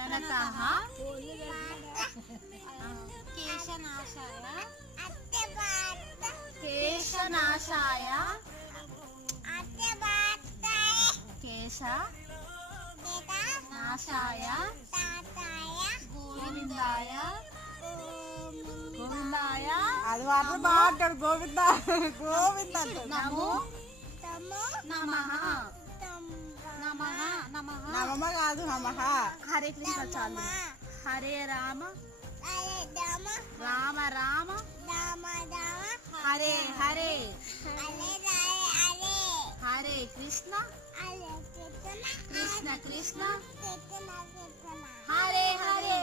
प्रणतः केशनाशाय केशनाशाय गोविंदाय गोविंदाय అది వాటర్ బాగుంటాడు గోవింద గోవింద नमो नमः नमः नमः నమమ కాదు నమః. हरे कृष्ण चालू हरे राम राम राम हरे हरे हरे कृष्ण कृष्ण कृष्ण हरे हरे